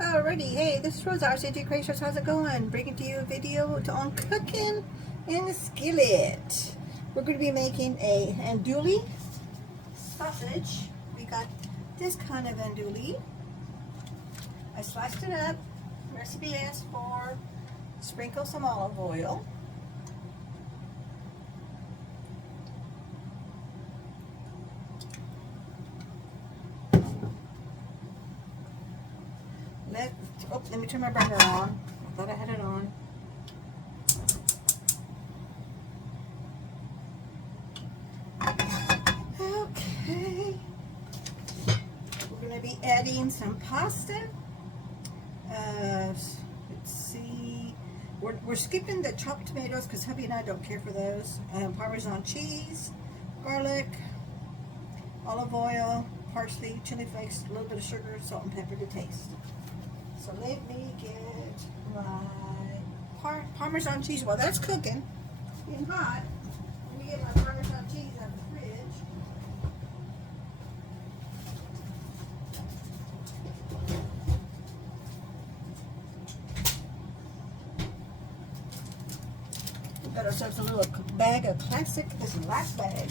Alrighty, hey, this is Rose, RCG Creations. How's it going? Bringing to you a video on cooking in the skillet. We're going to be making a andouille sausage. We got this kind of andouille. I sliced it up. Recipe asks for sprinkle some olive oil. Let me turn my burner on. I thought I had it on. Okay. We're going to be adding some pasta. Let's see. We're skipping the chopped tomatoes because hubby and I don't care for those. Parmesan cheese, garlic, olive oil, parsley, chili flakes, a little bit of sugar, salt and pepper to taste. So let me get my Parmesan cheese. While that's cooking, getting hot, let me get my Parmesan cheese out of the fridge. We got ourselves a little bag of classic. This is the last bag.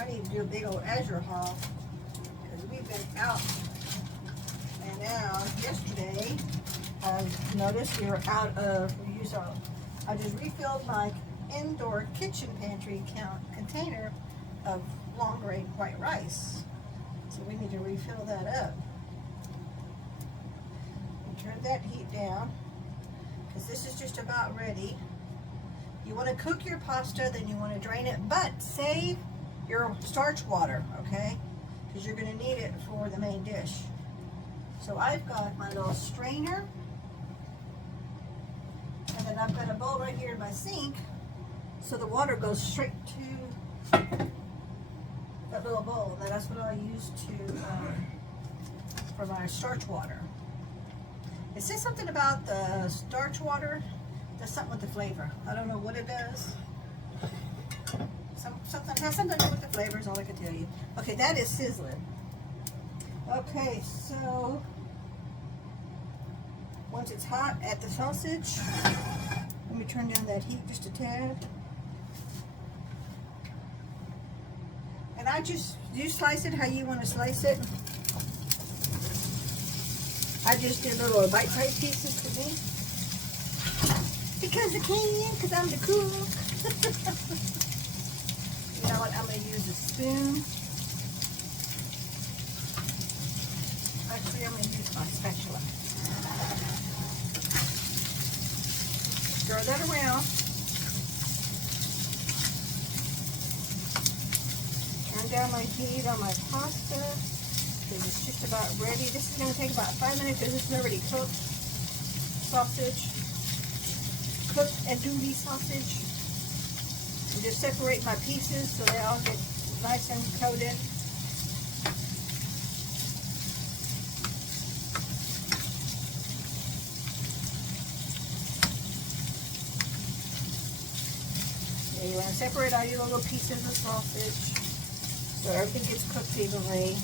I need to do a big old Azure haul because we've been out. And now, yesterday, I noticed we were out of, I just refilled my indoor kitchen pantry container of long grain white rice. So we need to refill that up. And turn that heat down, because this is just about ready. You want to cook your pasta, then you want to drain it, but save your starch water, okay? Because you're going to need it for the main dish. So I've got my little strainer, and then I've got a bowl right here in my sink, so the water goes straight to that little bowl. And that's what I use for my starch water. It says something about the starch water does something with the flavor. I don't know what it does. Something has something to do with the flavors, all I can tell you. Okay, that is sizzling. Okay, so once it's hot, add the sausage. Let me turn down that heat just a tad. And you slice it how you want to slice it. I just did little bite-sized pieces for me. Because I can, because I'm the cook. You know what, I'm going to use a spoon. Actually, I'm going to use my spatula. Stir that around. Turn down my heat on my pasta because it's just about ready. This is going to take about 5 minutes because it's already cooked. Sausage. Cooked andouille sausage. And just separate my pieces so they all get nice and coated. You want to separate all your little pieces of sausage so everything gets cooked evenly.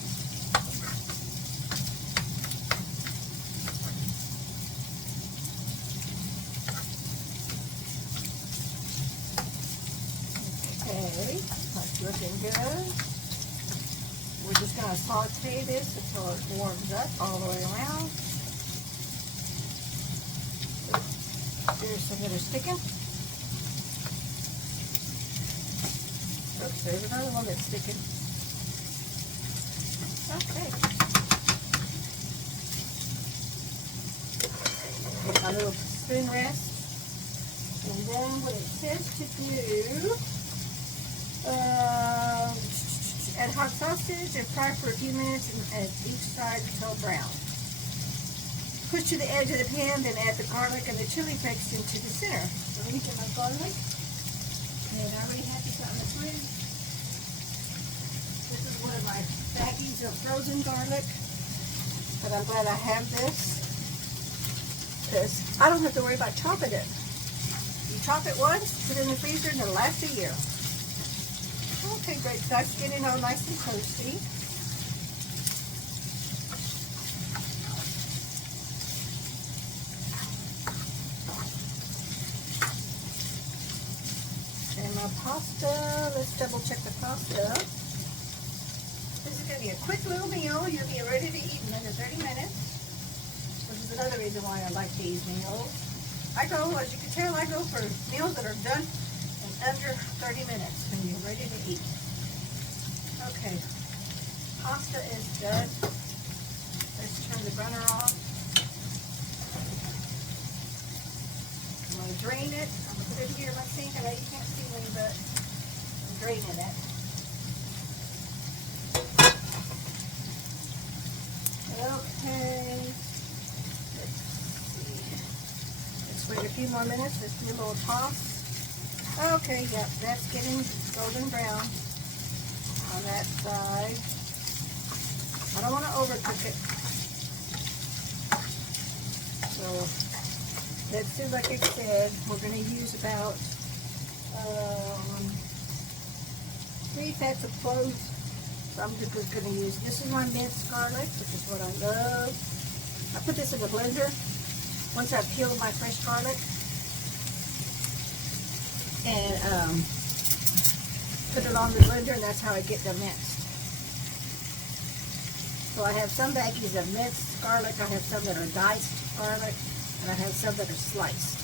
Okay, that's looking good. We're just going to saute this until it warms up all the way around. There's some that are sticking. Oops, there's another one that's sticking. Okay. Put my little spoon rest. And then what it says to do, add hot sausage and fry for a few minutes at each side until brown. Push to the edge of the pan, then add the garlic and the chili flakes into the center. So let me get my garlic. And I already have this out in the fridge. This is one of my baggies of frozen garlic. But I'm glad I have this, because I don't have to worry about chopping it. You chop it once, put it in the freezer, and it'll last a year. Okay, great. That's getting all nice and toasty. my pasta. Let's double check the pasta. This is going to be a quick little meal. You'll be ready to eat in under 30 minutes. Which is another reason why I like these meals. I go, as you can tell, I go for meals that are done in under 30 minutes when you're ready to eat. Okay, pasta is done. Let's turn the burner off. I'm going to drain it. I'm going to put it here in my sink. I know you can't see me, but I'm draining it. Okay. Wait a few more minutes, just do a little toss. Okay, yep, that's getting golden brown on that side. I don't want to overcook it. So, let's do like I said, we're going to use about 3 packs of cloves. So I'm just going to use, this is my minced garlic, which is what I love. I put this in the blender. Once I've peeled my fresh garlic and put it on the blender, and that's how I get them minced. So I have some baggies of minced garlic, I have some that are diced garlic, and I have some that are sliced.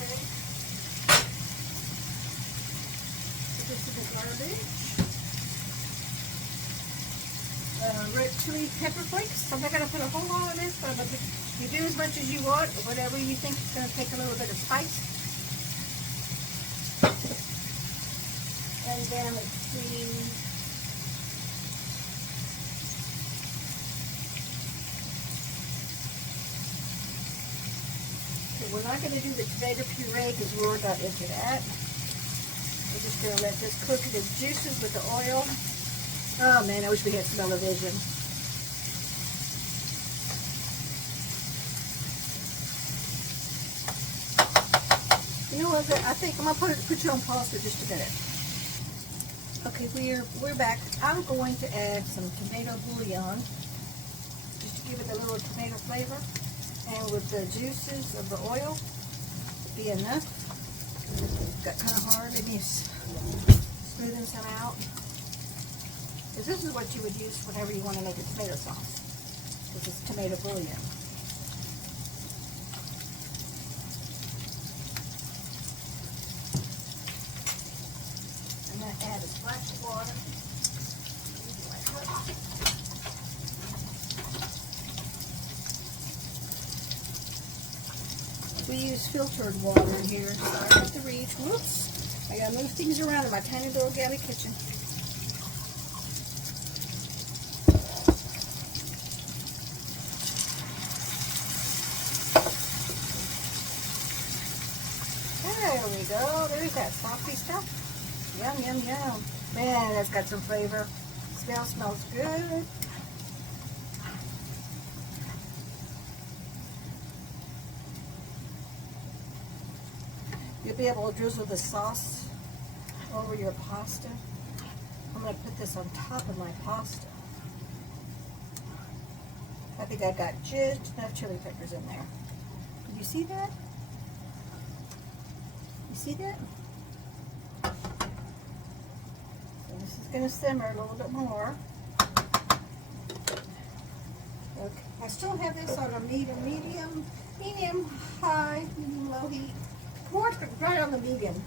Okay. So this is the garbage. Red chili pepper flakes. I'm not going to put a whole lot of this, but you do as much as you want, or whatever you think is going to take a little bit of spice. And then let's see. Okay, we're not going to do the tomato puree because we're not into that. We're just going to let this cook in its juices with the oil. Oh man, I wish we had smell-o-vision. You know what? I think I'm gonna put you on pause for just a minute. Okay, we're back. I'm going to add some tomato bouillon just to give it a little tomato flavor, and with the juices of the oil, be enough. Got kind of hard. Let me smoothen some out. Because this is what you would use whenever you want to make a tomato sauce. This is tomato bouillon. I'm going to add a splash of water. We use filtered water here. Sorry about the reach. Whoops. I got to move things around in my tiny little galley kitchen. There we go. There's that frothy stuff. Yum, yum, yum. Man, that's got some flavor. Smells good. You'll be able to drizzle the sauce over your pasta. I'm going to put this on top of my pasta. I think I got just enough chili peppers in there. Can you see that? You see that? So this is going to simmer a little bit more. Okay. I still have this on a medium high, medium low heat. More right on the medium.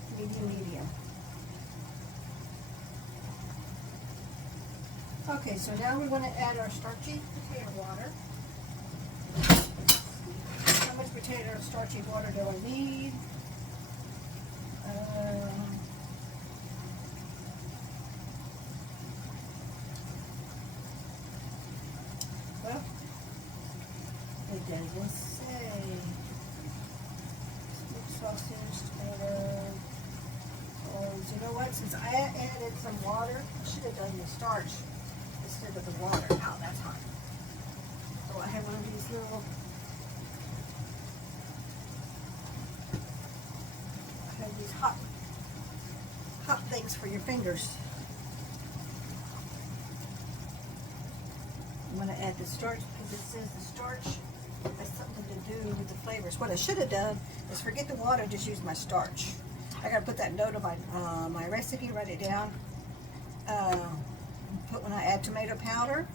Okay, so now we're going to add our starchy potato water. How much potato starchy water do I need? Well, it doesn't say. Sausage, tomato. Oh, you know what? Since I added some water, I should have done the starch instead of the water. Ow, that's hot. So I have one of these little. I have these hot things for your fingers. I'm going to add the starch because it says the starch That's something to do with the flavors. What I should have done is forget the water, just use my starch. I gotta put that note on my recipe, write it down. Put when I add tomato powder,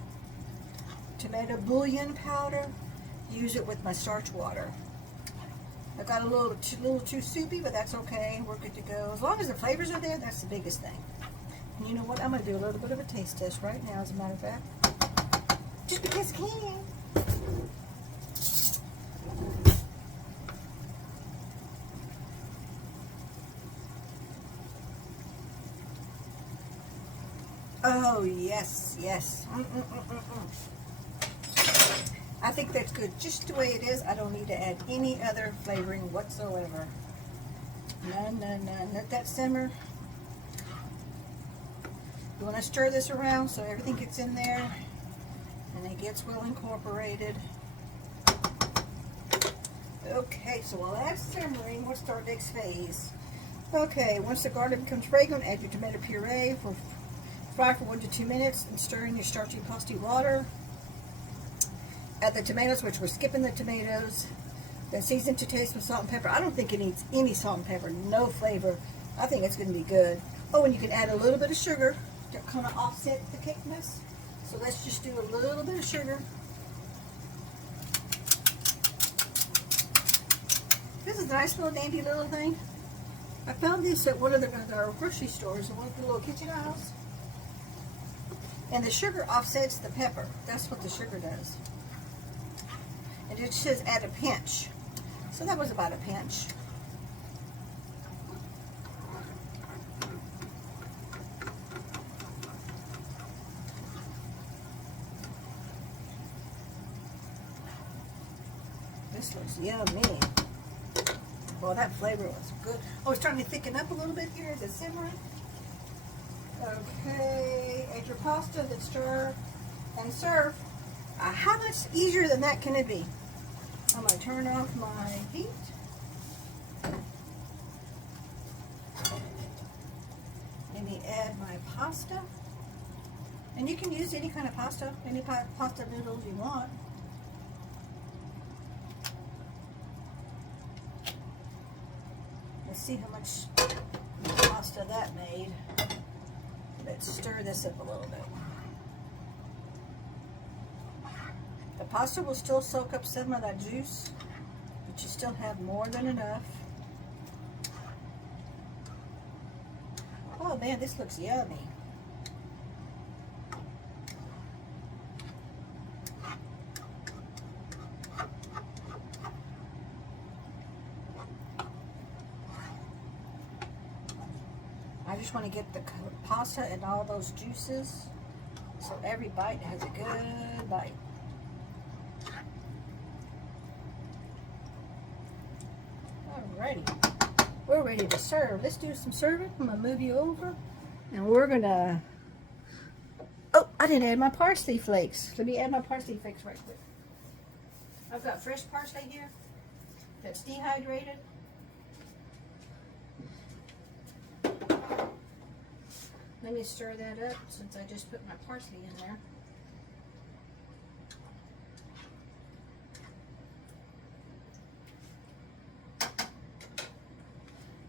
tomato bouillon powder, use it with my starch water. I got a little too soupy, but that's okay. We're good to go. As long as the flavors are there, that's the biggest thing. And you know what? I'm going to do a little bit of a taste test right now, as a matter of fact. Just because I can. Oh, yes, yes. I think that's good just the way it is. I don't need to add any other flavoring whatsoever. None. Let that simmer. You want to stir this around so everything gets in there and it gets well incorporated. Okay, so while that's simmering, we'll start next phase. Okay, once the garlic becomes fragrant, add your tomato puree. Fry for 1 to 2 minutes and stir in your starchy pasty water. Add the tomatoes, which we're skipping the tomatoes. Then season to taste with salt and pepper. I don't think it needs any salt and pepper, no flavor. I think it's going to be good. Oh, and you can add a little bit of sugar to kind of offset the cakeness. So let's just do a little bit of sugar. This is a nice little dandy little thing. I found this at one of our grocery stores, one of the little kitchen aisles. And the sugar offsets the pepper. That's what the sugar does. And it says add a pinch. So that was about a pinch. This looks yummy. Well, that flavor was good. Oh, it's starting to thicken up a little bit here as it's simmering. Okay, add your pasta, then stir and serve. How much easier than that can it be? I'm going to turn off my heat. Let me add my pasta. And you can use any kind of pasta, any pasta noodles you want. Let's see how much pasta that made. Let's stir this up a little bit. The pasta will still soak up some of that juice, but you still have more than enough. Oh man, this looks yummy. I just want to get the pasta and all those juices so every bite has a good bite. Alrighty, we're ready to serve. Let's do some serving. I'm going to move you over and we're going to, oh, I didn't add my parsley flakes. Let me add my parsley flakes right quick. I've got fresh parsley here that's dehydrated. Let me stir that up since I just put my parsley in there.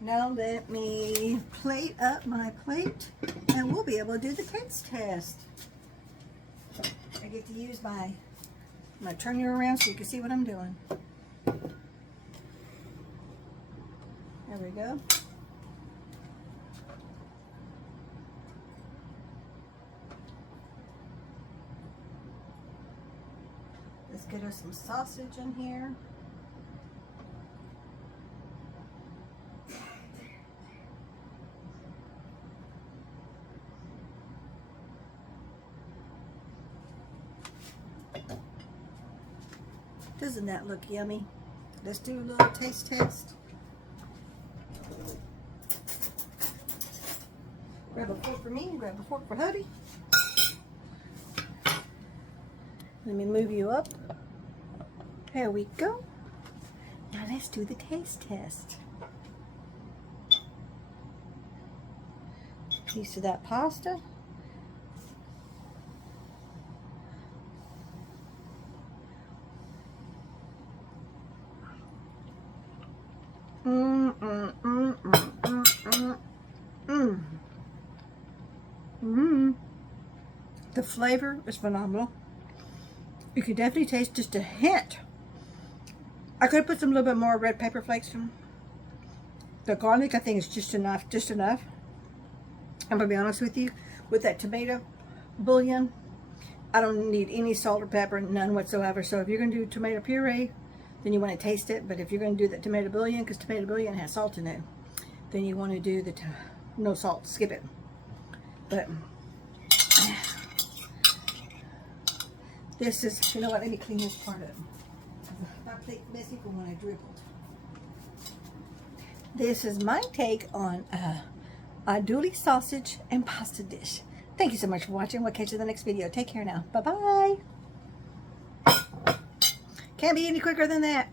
Now let me plate up my plate and we'll be able to do the taste test. I get to use I'm going to turn you around so you can see what I'm doing. There we go. Let's get us some sausage in here. Doesn't that look yummy? Let's do a little taste test. Grab a fork for me, grab a fork for Hubby. Let me move you up. There we go. Now let's do the taste test. Piece of that pasta. The flavor is phenomenal. You can definitely taste just a hint. I could have put some little bit more red pepper flakes in. The garlic, I think, is just enough. Just enough. I'm gonna be honest with you. With that tomato bouillon, I don't need any salt or pepper, none whatsoever. So if you're gonna do tomato puree, then you want to taste it. But if you're gonna do that tomato bouillon, because tomato bouillon has salt in it, then you want to do the no salt. Skip it. But this is, you know what? Let me clean this part up. My plate messy from when I dribbled. This is my take on Andouille sausage and pasta dish. Thank you so much for watching. We'll catch you in the next video. Take care now. Bye-bye. Can't be any quicker than that.